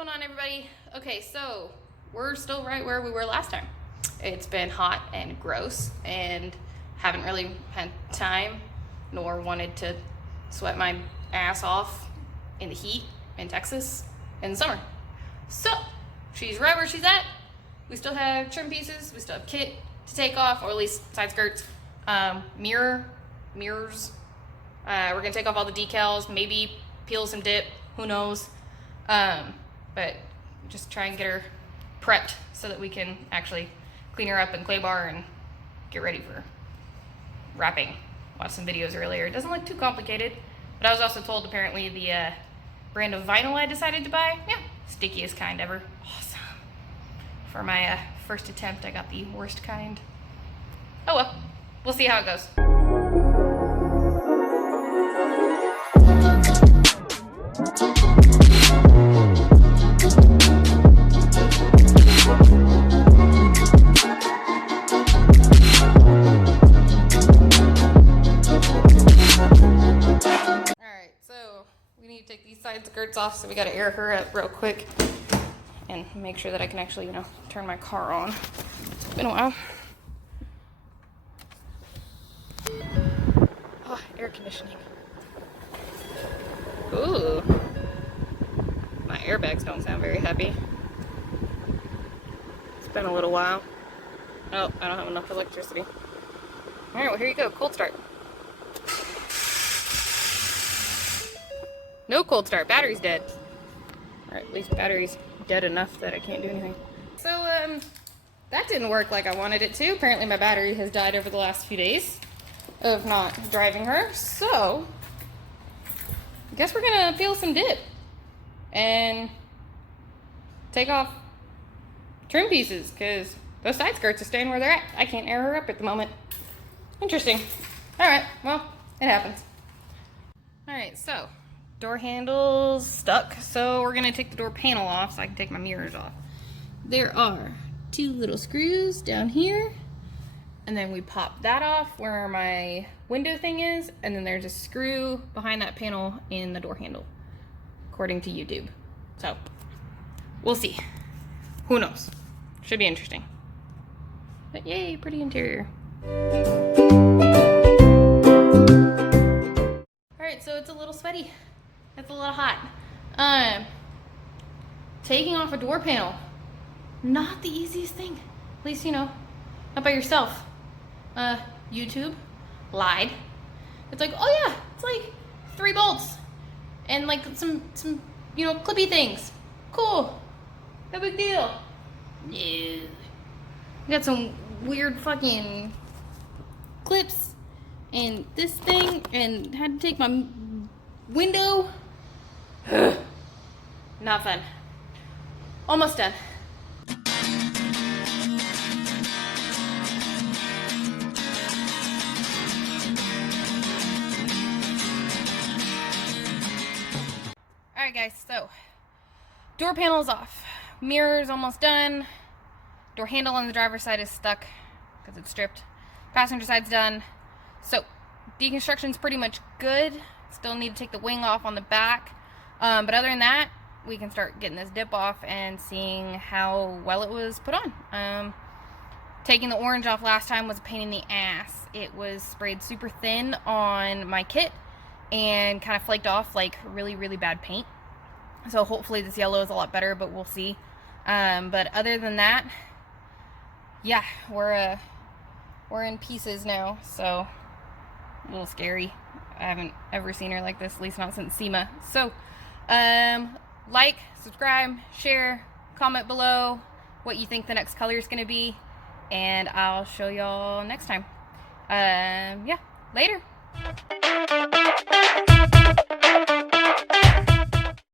going on, everybody? Okay, so we're still right where we were last time. It's been hot and gross and haven't really had time nor wanted to sweat my ass off in the heat in Texas in the summer. So she's right where she's at. We still have trim pieces, we still have kit to take off, or at least side skirts, mirrors. We're gonna take off all the decals, maybe peel some dip, who knows. But just try and get her prepped so that we can actually clean her up and clay bar and get ready for wrapping. Watched some videos earlier. It doesn't look too complicated, but I was also told apparently the brand of vinyl I decided to buy, stickiest kind ever. Awesome. For my first attempt, I got the worst kind. Oh well, we'll see how it goes. Take these side skirts off, so we got to air her up real quick and make sure that I can actually, turn my car on. It's been a while. Oh, air conditioning. Ooh. My airbags don't sound very happy. It's been a little while. Oh, I don't have enough electricity. Alright, well here you go. Cold start. No cold start, battery's dead. Or at least battery's dead enough that I can't do anything. So, that didn't work like I wanted it to. Apparently my battery has died over the last few days of not driving her. So, I guess we're gonna peel some dip and take off trim pieces, because those side skirts are staying where they're at. I can't air her up at the moment. Interesting. Alright, well, it happens. Alright, so door handle's stuck, so we're gonna take the door panel off so I can take my mirrors off. There are two little screws down here, and then we pop that off where my window thing is, and then there's a screw behind that panel in the door handle, according to YouTube. So, we'll see. Who knows? Should be interesting. But yay, pretty interior. Alright, so it's a little sweaty. It's a little hot. Taking off a door panel, not the easiest thing. At least, not by yourself. YouTube lied. It's like, oh yeah, it's like 3 bolts and like some clippy things. Cool. No big deal. No. Got some weird fucking clips and this thing, and had to take my window. Not fun. Almost done. Alright guys, so door panel's off. Mirror's almost done. Door handle on the driver's side is stuck because it's stripped. Passenger side's done. So deconstruction's pretty much good. Still need to take the wing off on the back. But other than that, we can start getting this dip off and seeing how well it was put on. Taking the orange off last time was a pain in the ass. It was sprayed super thin on my kit and kind of flaked off like really, really bad paint. So hopefully this yellow is a lot better, but we'll see. But other than that, yeah, we're in pieces now, so a little scary. I haven't ever seen her like this, at least not since SEMA. So, like, subscribe, share, comment below what you think the next color is going to be, and I'll show y'all next time. Yeah, later.